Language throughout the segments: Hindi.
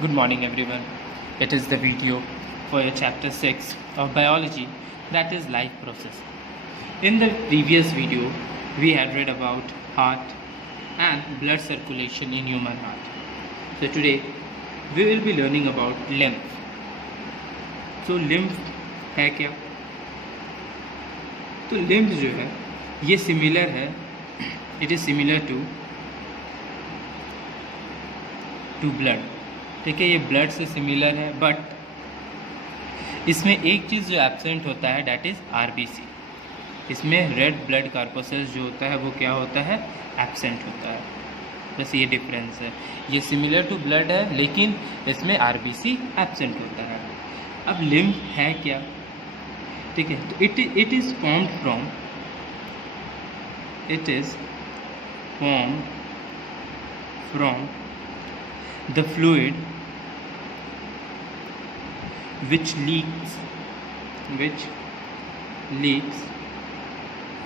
Good morning, everyone. It is the video for your chapter 6 of biology, that is life process. In the previous video, we had read about heart and blood circulation in human heart. So today, we will be learning about lymph. So lymph है क्या? तो lymph जो है ये सिमिलर है, it is similar to blood. ठीक है, ये ब्लड से सिमिलर है, बट इसमें एक चीज़ जो एब्सेंट होता है डैट इज़ आरबीसी. इसमें रेड ब्लड कॉर्पसेल्स जो होता है वो क्या होता है, एब्सेंट होता है. बस ये डिफरेंस है. ये सिमिलर टू ब्लड है लेकिन इसमें आरबीसी एब्सेंट होता है. अब लिम्फ है क्या? ठीक है, तो it is formed from the fluid which leaks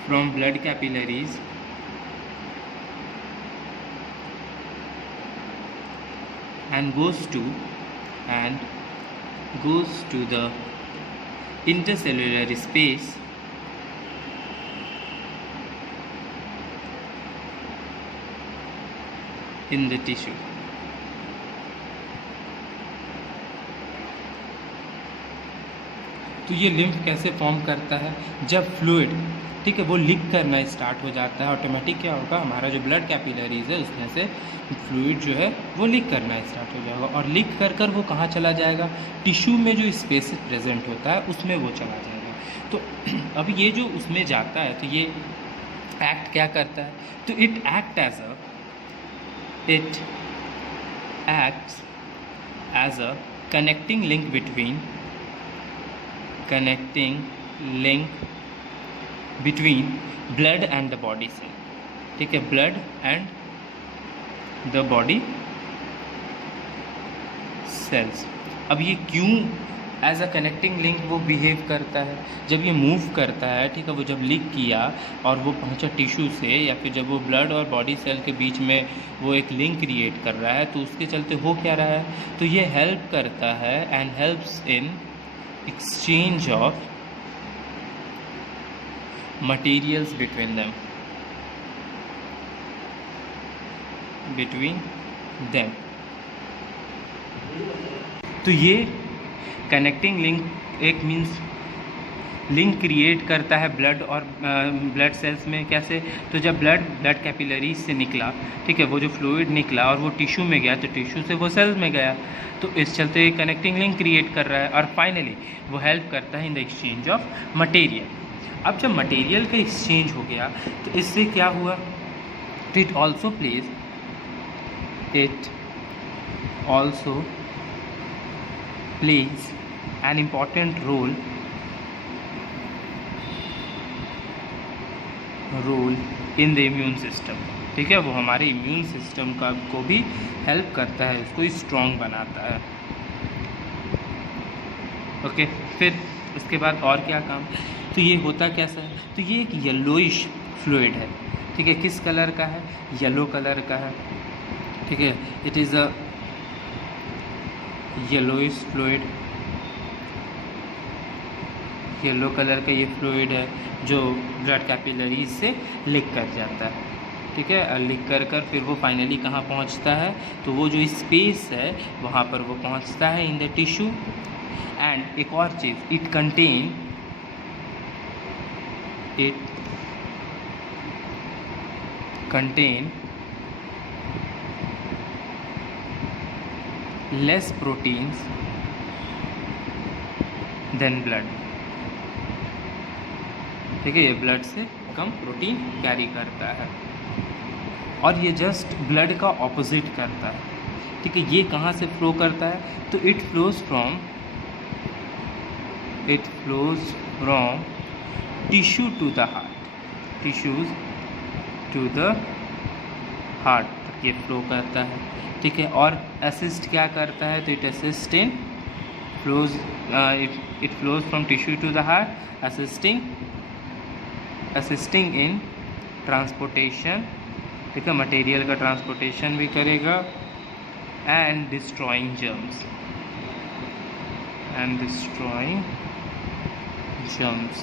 from blood capillaries and goes to the intercellular space in the tissue. तो ये लिम्फ कैसे फॉर्म करता है? जब फ्लूइड, ठीक है, वो लीक करना स्टार्ट हो जाता है, ऑटोमेटिक क्या होगा, हमारा जो ब्लड कैपिलरीज है उसमें से फ्लूइड जो है वो लीक करना स्टार्ट हो जाएगा. और लीक कर वो कहाँ चला जाएगा? टिश्यू में जो स्पेस प्रेजेंट होता है उसमें वो चला जाएगा. तो अब ये जो उसमें जाता है तो ये एक्ट क्या करता है? तो it acts as a connecting link between blood and the body cell. ठीक है, blood and the body cells. अब ये क्यों एज अ कनेक्टिंग लिंक वो बिहेव करता है? जब ये मूव करता है, ठीक है, वो जब लीक किया और वो पहुंचा टिश्यू से, या फिर जब वो ब्लड और बॉडी सेल के बीच में वो एक लिंक क्रिएट कर रहा है, तो उसके चलते हो क्या रहा है? तो ये हेल्प करता है and helps in exchange of materials between them. तो ये कनेक्टिंग लिंक एक मीन्स लिंक क्रिएट करता है ब्लड और ब्लड सेल्स में. कैसे? तो जब ब्लड कैपिलरीज से निकला, ठीक है, वो जो फ्लूइड निकला और वो टिश्यू में गया, तो टिश्यू से वो सेल्स में गया, तो इस चलते कनेक्टिंग लिंक क्रिएट कर रहा है. और फाइनली वो हेल्प करता है in the exchange of material. अब जब मटेरियल का एक्सचेंज हो गया तो इससे क्या हुआ? तो it also plays an important role in the immune system. ठीक है, वो हमारे इम्यून सिस्टम को भी हेल्प करता है, उसको स्ट्रॉन्ग बनाता है. ओके, फिर उसके बाद और क्या काम? तो ये होता कैसा है? तो ये एक येलोइश फ्लूइड है. ठीक है, किस कलर का है? येलो कलर का है. ठीक है, it is a yellowish fluid. Yellow colour का ये फ्लूइड है जो ब्लड कैपिलरीज से लीक कर जाता है. ठीक है, लीक कर फिर वो फाइनली कहाँ पहुँचता है? तो वो जो स्पेस है वहाँ पर वो पहुँचता है इन द टिश्यू. एंड एक और चीज़, it contain less proteins than blood. ठीक है, ये ब्लड से कम प्रोटीन कैरी करता है और ये जस्ट ब्लड का ऑपोजिट करता है. ठीक है, ये कहाँ से फ्लो करता है? तो it flows from tissue to the heart तक ये फ्लो करता है. ठीक है, और असिस्ट क्या करता है? तो it assist in it flows from tissue to the heart, assisting in transportation. ठीक है, मटेरियल का ट्रांसपोर्टेशन भी करेगा एंड डिस्ट्रॉइंग जर्म्स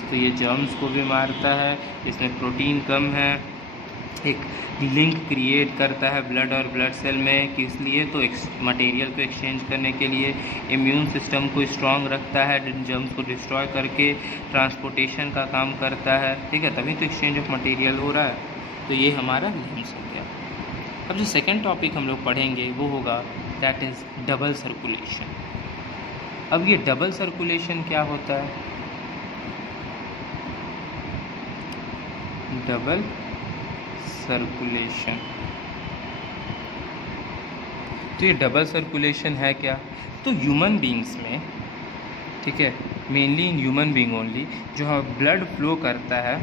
तो ये जर्म्स को भी मारता है। इसमें प्रोटीन कम है, एक लिंक क्रिएट करता है ब्लड और ब्लड सेल में, कि इसलिए तो मटेरियल को एक्सचेंज करने के लिए इम्यून सिस्टम को स्ट्रांग रखता है, जर्म्स को डिस्ट्रॉय करके ट्रांसपोर्टेशन का काम करता है, ठीक है, तभी तो एक्सचेंज ऑफ मटेरियल हो रहा है। तो ये हमारा लंग्स हो गया। अब जो सेकेंड टॉपिक हम लोग पढ़ेंगे वो होगा दैट इज़ डबल सर्कुलेशन। अब ये डबल सर्कुलेशन क्या होता है? डबल सर्कुलेशन, तो ये डबल सर्कुलेशन है क्या? तो ह्यूमन बींग्स में, ठीक है, mainly in human being only, जो ब्लड फ्लो करता है,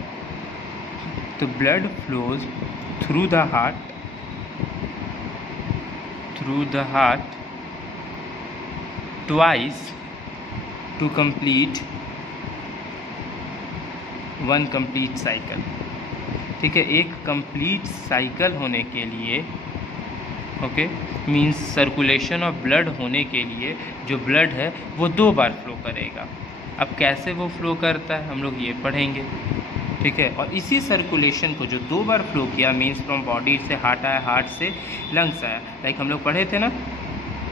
तो blood flows through the heart twice to complete one complete cycle, ठीक है, एक कंप्लीट साइकिल होने के लिए, okay, means circulation of blood होने के लिए जो ब्लड है वो 2 बार फ्लो करेगा। अब कैसे वो फ्लो करता है हम लोग ये पढ़ेंगे, ठीक है। और इसी सर्कुलेशन को जो 2 बार फ्लो किया, मींस फ्रॉम बॉडी से हार्ट आया, हार्ट से लंग्स आया, लाइक हम लोग पढ़े थे ना,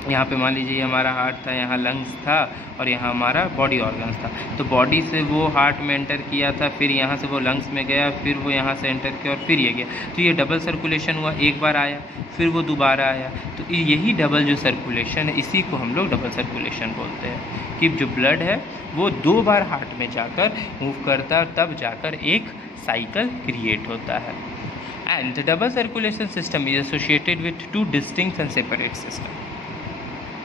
यहाँ पे मान लीजिए हमारा हार्ट था, यहाँ लंग्स था और यहाँ हमारा बॉडी ऑर्गन्स था। तो बॉडी से वो हार्ट में एंटर किया था, फिर यहाँ से वो लंग्स में गया, फिर वो यहाँ से एंटर किया और फिर ये गया। तो ये डबल सर्कुलेशन हुआ, एक बार आया फिर वो दोबारा आया। तो यही डबल जो सर्कुलेशन है, इसी को हम लोग डबल सर्कुलेशन बोलते हैं, कि जो ब्लड है वो 2 बार हार्ट में जाकर मूव करता है, तब जाकर एक साइकिल क्रिएट होता है। And the double circulation system is associated with 2 distinct and separate system,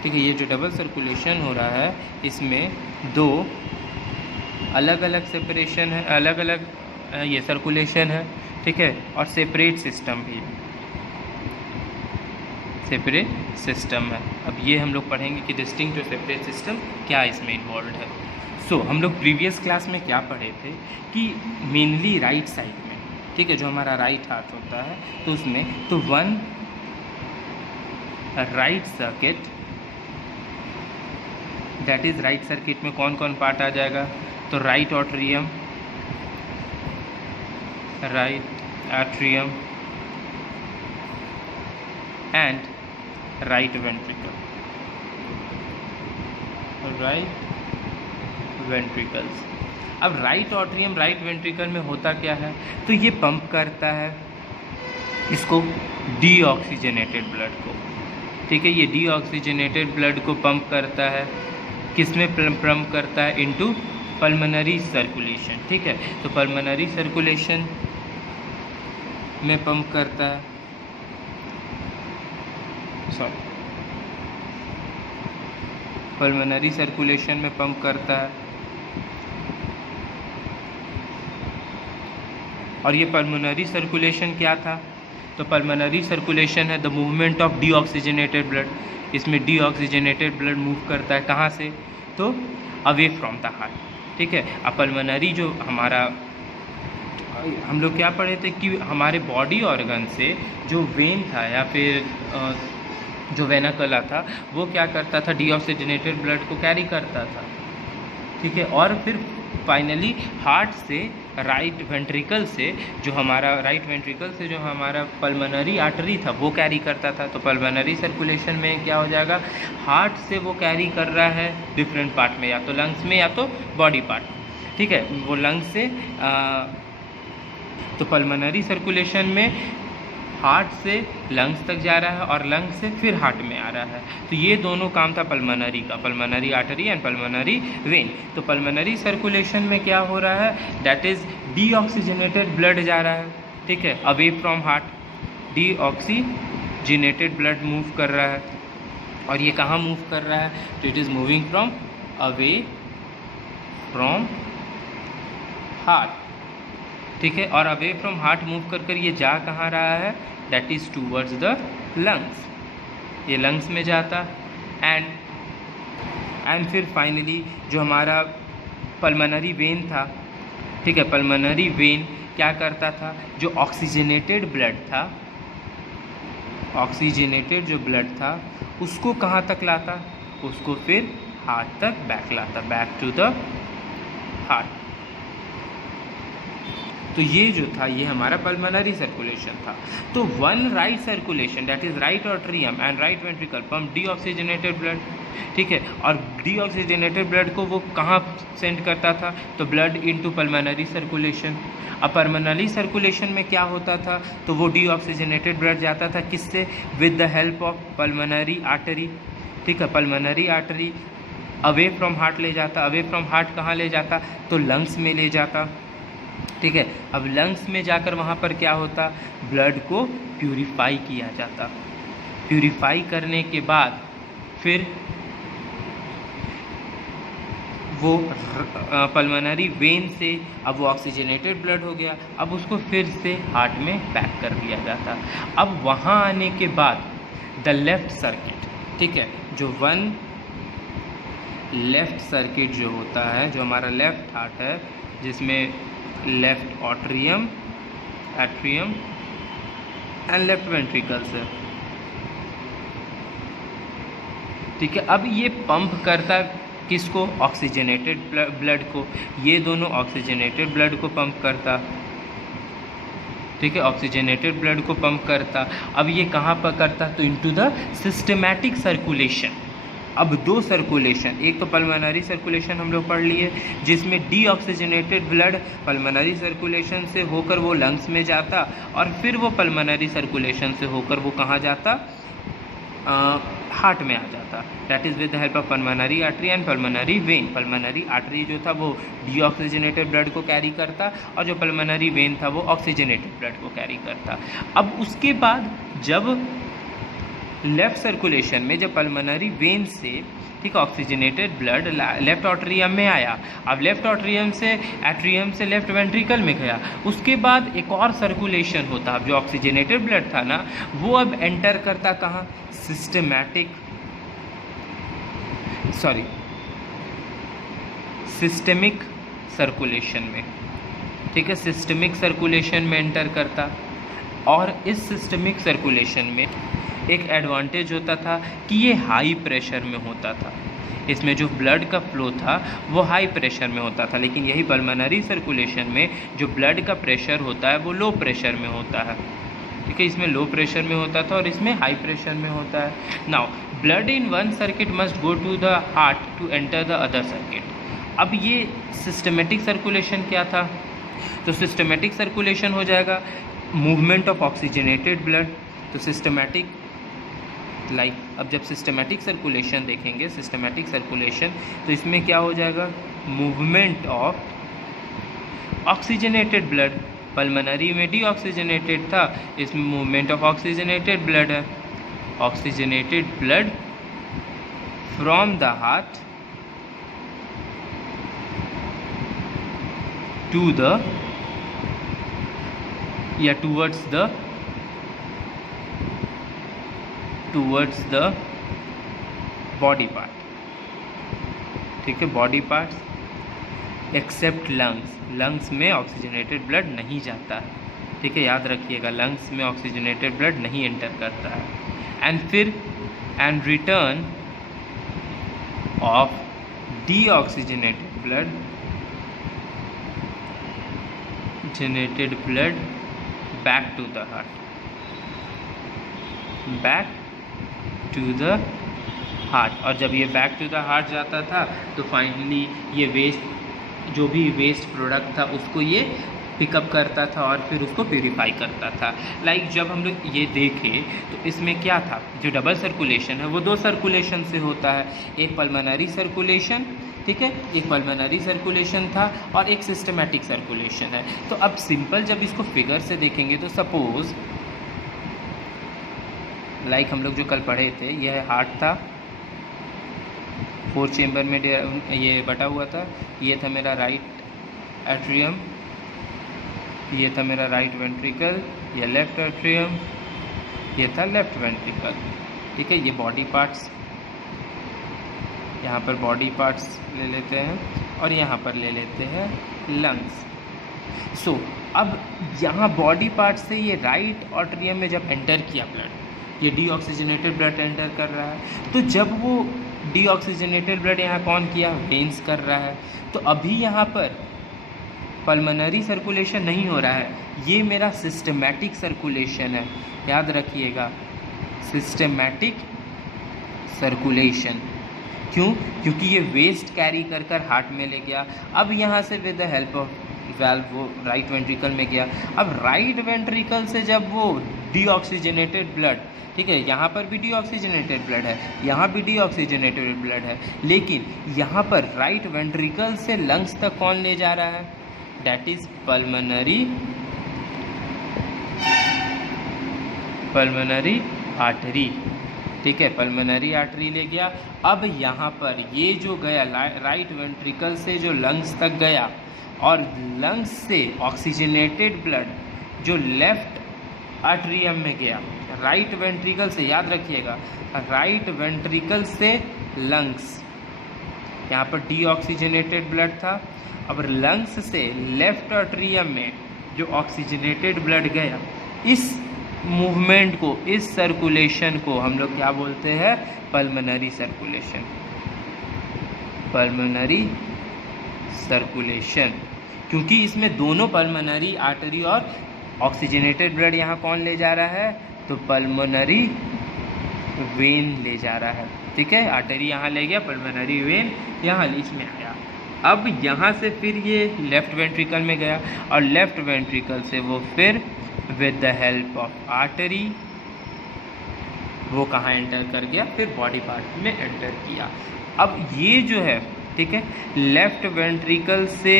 ठीक है। ये जो डबल सर्कुलेशन हो रहा है इसमें 2 अलग अलग सेपरेशन है, अलग अलग ये सर्कुलेशन है, ठीक है, और सेपरेट सिस्टम भी, सेपरेट सिस्टम है। अब ये हम लोग पढ़ेंगे कि डिस्टिंक्ट और सेपरेट सिस्टम क्या इसमें इन्वॉल्व है। सो हम लोग प्रीवियस क्लास में क्या पढ़े थे कि मेनली राइट साइड में, ठीक है, जो हमारा राइट हाथ होता है, तो उसमें तो 1 right circuit, that is right circuit में कौन कौन पार्ट आ जाएगा? तो right atrium and right ventricles. अब राइट एट्रियम राइट वेंट्रिकल में होता क्या है? तो ये पंप करता है इसको, डीऑक्सीजनेटेड ब्लड को, ठीक है, ये डीऑक्सीजनेटेड ब्लड को पंप करता है, किसमें पंप करता है? इनटू पल्मोनरी सर्कुलेशन, ठीक है। तो पल्मोनरी सर्कुलेशन में पंप करता है, पल्मोनरी सर्कुलेशन में पंप करता है। और ये पल्मोनरी सर्कुलेशन क्या था? तो पल्मोनरी सर्कुलेशन है the movement of deoxygenated blood. इसमें डीऑक्सीजनेटेड ब्लड मूव करता है कहाँ से? तो अवे फ्रॉम द हार्ट, ठीक है। अब पल्मोनरी जो हमारा, हम लोग क्या पढ़े थे कि हमारे बॉडी ऑर्गन से जो वेन था या फिर जो वेना कला था, वो क्या करता था? डीऑक्सीजनेटेड ब्लड को कैरी करता था, ठीक है। और फिर फाइनली हार्ट से राइट वेंट्रिकल से जो हमारा पल्मोनरी आर्टरी था वो कैरी करता था। तो पल्मोनरी सर्कुलेशन में क्या हो जाएगा? हार्ट से वो कैरी कर रहा है डिफरेंट पार्ट में, या तो लंग्स में या तो बॉडी पार्ट, ठीक है। वो लंग्स से तो पल्मोनरी सर्कुलेशन में हार्ट से लंग्स तक जा रहा है और लंग्स से फिर हार्ट में आ रहा है। तो ये दोनों काम था पल्मोनरी का, pulmonary artery and pulmonary vein. तो पल्मोनरी सर्कुलेशन में क्या हो रहा है? दैट इज़ डीऑक्सीजनेटेड ब्लड जा रहा है, ठीक है, away from heart. Deoxygenated blood move कर रहा है, और ये कहाँ मूव कर रहा है? तो it is moving from away from heart, ठीक है। और अवे फ्रॉम हार्ट मूव कर ये जा कहाँ रहा है? That is towards the lungs, ये लंग्स में जाता। एंड फिर फाइनली जो हमारा पल्मोनरी वेन था, ठीक है, पल्मोनरी वेन क्या करता था? जो ऑक्सीजनेटेड ब्लड था, ऑक्सीजनेटेड जो ब्लड था उसको कहाँ तक लाता, उसको फिर हार्ट तक बैक लाता, बैक टू द हार्ट। तो ये जो था ये हमारा पल्मोनरी सर्कुलेशन था। तो one right circulation that is right atrium and right ventricle pump deoxygenated blood, ठीक है, और डीऑक्सीजनेटेड ब्लड को वो कहाँ सेंड करता था, तो ब्लड इनटू पल्मोनरी सर्कुलेशन। अब पल्मोनरी सर्कुलेशन में क्या होता था, तो वो डीऑक्सीजनेटेड ब्लड जाता था किससे, with the help of pulmonary artery, ठीक है, pulmonary artery away from heart ले जाता, अवे फ्रॉम हार्ट कहाँ ले जाता, तो लंग्स में ले जाता, ठीक है। अब लंग्स में जाकर वहाँ पर क्या होता, ब्लड को प्यूरिफाई किया जाता, प्यूरिफाई करने के बाद फिर वो पल्मोनरी वेन से अब वो ऑक्सीजनेटेड ब्लड हो गया, अब उसको फिर से हार्ट में पैक कर दिया जाता। अब वहाँ आने के बाद द लेफ्ट सर्किट, ठीक है, जो वन लेफ्ट सर्किट जो होता है, जो हमारा लेफ्ट हार्ट है, जिसमें left atrium, atrium and left ventricles है, ठीक है। अब ये पंप करता किसको, ऑक्सीजनेटेड ब्लड को, ये दोनों ऑक्सीजनेटेड ब्लड को पंप करता, ठीक है, ऑक्सीजनेटेड ब्लड को पंप करता। अब ये कहाँ पर करता, तो इनटू द सिस्टमैटिक सर्कुलेशन। अब दो सर्कुलेशन, एक तो पल्मोनरी सर्कुलेशन हम लोग पढ़ लिए जिसमें डीऑक्सीजनेटेड ब्लड पल्मोनरी सर्कुलेशन से होकर वो लंग्स में जाता, और फिर वो पल्मोनरी सर्कुलेशन से होकर वो कहाँ जाता, हार्ट में आ जाता, that is with the help of pulmonary artery and pulmonary vein. Pulmonary artery जो था वो डीऑक्सीजनेटेड ब्लड को कैरी करता, और जो पल्मोनरी वेन था वो ऑक्सीजनेटेड ब्लड को कैरी करता। अब उसके बाद जब लेफ्ट सर्कुलेशन में जब पल्मोनरी वेन से, ठीक, ऑक्सीजनेटेड ब्लड लेफ्ट ऑट्रियम में आया, अब लेफ्ट ऑट्रियम से एट्रियम से लेफ्ट वेंट्रिकल में गया, उसके बाद एक और सर्कुलेशन होता, अब जो ऑक्सीजनेटेड ब्लड था ना वो अब एंटर करता कहाँ, सिस्टेमिक सर्कुलेशन में, ठीक है, सिस्टेमिक सर्कुलेशन में एंटर करता। और इस सिस्टेमिक सर्कुलेशन में एक एडवांटेज होता था कि ये हाई प्रेशर में होता था, इसमें जो ब्लड का फ्लो था वो हाई प्रेशर में होता था, लेकिन यही पल्मोनरी सर्कुलेशन में जो ब्लड का प्रेशर होता है वो लो प्रेशर में होता है, ठीक है, इसमें लो प्रेशर में होता था और इसमें हाई प्रेशर में होता है। Now blood in one circuit must go to the heart to enter the other circuit. अब ये सिस्टमेटिक सर्कुलेशन क्या था, तो सिस्टमेटिक सर्कुलेशन हो जाएगा मूवमेंट ऑफ ऑक्सीजनेटेड ब्लड, तो सिस्टमेटिक लाइक अब जब सिस्टमेटिक सर्कुलेशन देखेंगे, सिस्टमेटिक सर्कुलेशन, तो इसमें क्या हो जाएगा, movement of oxygenated blood, pulmonary में डीऑक्सीजनेटेड था, इसमें मूवमेंट ऑफ ऑक्सीजनेटेड ब्लड है, oxygenated blood from the heart to the या टूवर्ड्स द बॉडी पार्ट, ठीक है, body parts except lungs, lungs में ऑक्सीजनेटेड ब्लड नहीं जाता है, ठीक है, याद रखिएगा, लंग्स में ऑक्सीजनेटेड ब्लड नहीं एंटर करता है। And return of deoxygenated blood back to the heart, back to the heart. और जब ये बैक टू द हार्ट जाता था तो फाइनली ये वेस्ट, जो भी वेस्ट प्रोडक्ट था उसको ये पिकअप करता था और फिर उसको प्यूरिफाई करता था। लाइक जब हम लोग ये देखें तो इसमें क्या था, जो डबल सर्कुलेशन है वो दो सर्कुलेशन से होता है, एक पल्मोनरी सर्कुलेशन, ठीक है, एक पल्मोनरी सर्कुलेशन था और एक सिस्टमैटिक सर्कुलेशन है। तो अब सिंपल जब इसको फिगर से देखेंगे तो सपोज लाइक हम लोग जो कल पढ़े थे, यह हार्ट था, 4 चेम्बर में ये बटा हुआ था, ये था मेरा राइट एट्रियम, ये था मेरा राइट वेंट्रिकल, ये लेफ्ट एट्रियम, ये था लेफ्ट वेंट्रिकल, ठीक है। ये बॉडी पार्ट्स, यहाँ पर बॉडी पार्ट्स ले लेते हैं और यहाँ पर ले लेते हैं लंग्स। सो अब यहाँ बॉडी पार्ट से ये राइट ऑट्रियम में जब एंटर किया ब्लड, ये डीऑक्सीजनेटेड ब्लड एंटर कर रहा है। तो जब वो डीऑक्सीजनेटेड ब्लड यहाँ कौन किया, वेन्स कर रहा है, तो अभी यहाँ पर पल्मोनरी सर्कुलेशन नहीं हो रहा है, ये मेरा सिस्टमैटिक सर्कुलेशन है, याद रखिएगा, सिस्टमैटिक सर्कुलेशन। क्यों? क्योंकि ये वेस्ट कैरी कर कर हार्ट में ले गया। अब यहाँ से with the help of valve वो राइट वेंट्रिकल में गया। अब राइट वेंट्रिकल से जब वो डीऑक्सीजनेटेड ब्लड, ठीक है, यहाँ पर भी डीऑक्सीजनेटेड ब्लड है, यहाँ भी डीऑक्सीजनेटेड ब्लड है, लेकिन यहाँ पर राइट वेंट्रिकल से लंग्स तक कौन ले जा रहा है, दैट इज पल्मोनरी आर्टरी, ठीक है, पल्मोनरी आर्टरी ले गया। अब यहाँ पर ये जो गया राइट वेंट्रिकल से जो लंग्स तक गया, और लंग्स से ऑक्सीजनेटेड ब्लड जो लेफ्ट आर्टरियम में गया, राइट वेंट्रिकल से, याद रखिएगा, राइट वेंट्रिकल से लंग्स, यहाँ पर डीऑक्सीजनेटेड ब्लड था, अब लंग्स से लेफ्ट आर्टरियम में जो ऑक्सीजनेटेड ब्लड गया, इस मूवमेंट को, इस सर्कुलेशन को हम लोग क्या बोलते हैं, पल्मोनरी सर्कुलेशन, पल्मोनरी सर्कुलेशन। क्योंकि इसमें दोनों पल्मोनरी आर्टरी और ऑक्सीजनेटेड ब्लड यहाँ कौन ले जा रहा है, तो पल्मोनरी वेन ले जा रहा है, ठीक है, आर्टरी यहाँ ले गया, पल्मोनरी वेन यहाँ इसमें आया। अब यहाँ से फिर ये लेफ्ट वेंट्रिकल में गया, और लेफ्ट वेंट्रिकल से वो फिर with the help of artery वो कहाँ एंटर कर गया, फिर बॉडी पार्ट में एंटर किया। अब ये जो है, ठीक है, लेफ्ट वेंट्रिकल से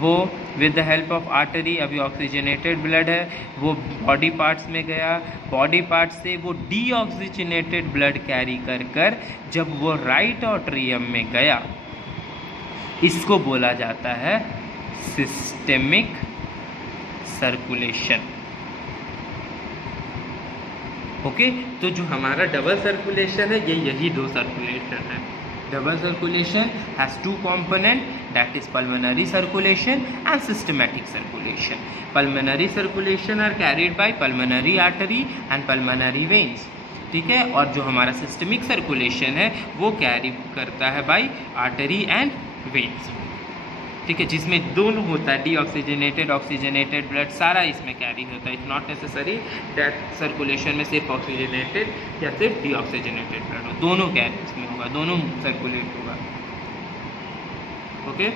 वो with the help of artery, अभी ऑक्सीजनेटेड ब्लड है, वो बॉडी पार्ट्स में गया, बॉडी पार्ट से वो डीऑक्सीजनेटेड ब्लड कैरी कर कर जब वो राइट आर्टरियम में गया, इसको बोला जाता है सिस्टेमिक सर्कुलेशन। ओके, तो जो हमारा डबल सर्कुलेशन है, ये यही दो सर्कुलेशन है। Double circulation has two component, that is pulmonary circulation and systematic circulation. Pulmonary circulation are carried by pulmonary artery and pulmonary veins, ठीक है, और जो हमारा सिस्टमिक सर्कुलेशन है वो कैरी करता है बाय आर्टरी एंड वेन्स, ठीक है, जिसमें दोनों होता है, डीऑक्सीजनेटेड ऑक्सीजनेटेड ब्लड सारा इसमें कैरी होता है। It's not necessary that circulation में सिर्फ ऑक्सीजनेटेड या सिर्फ डीऑक्सीजनेटेड ब्लड हो, दोनों कैरी इसमें होगा, दोनों सर्कुलेट होगा। Okay,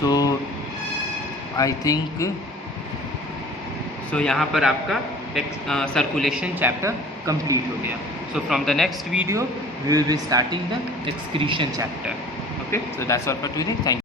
so I think so यहाँ पर आपका सर्कुलेशन चैप्टर कंप्लीट हो गया। So from the next video we will be starting the excretion chapter. Okay, so that's all for today, thank you.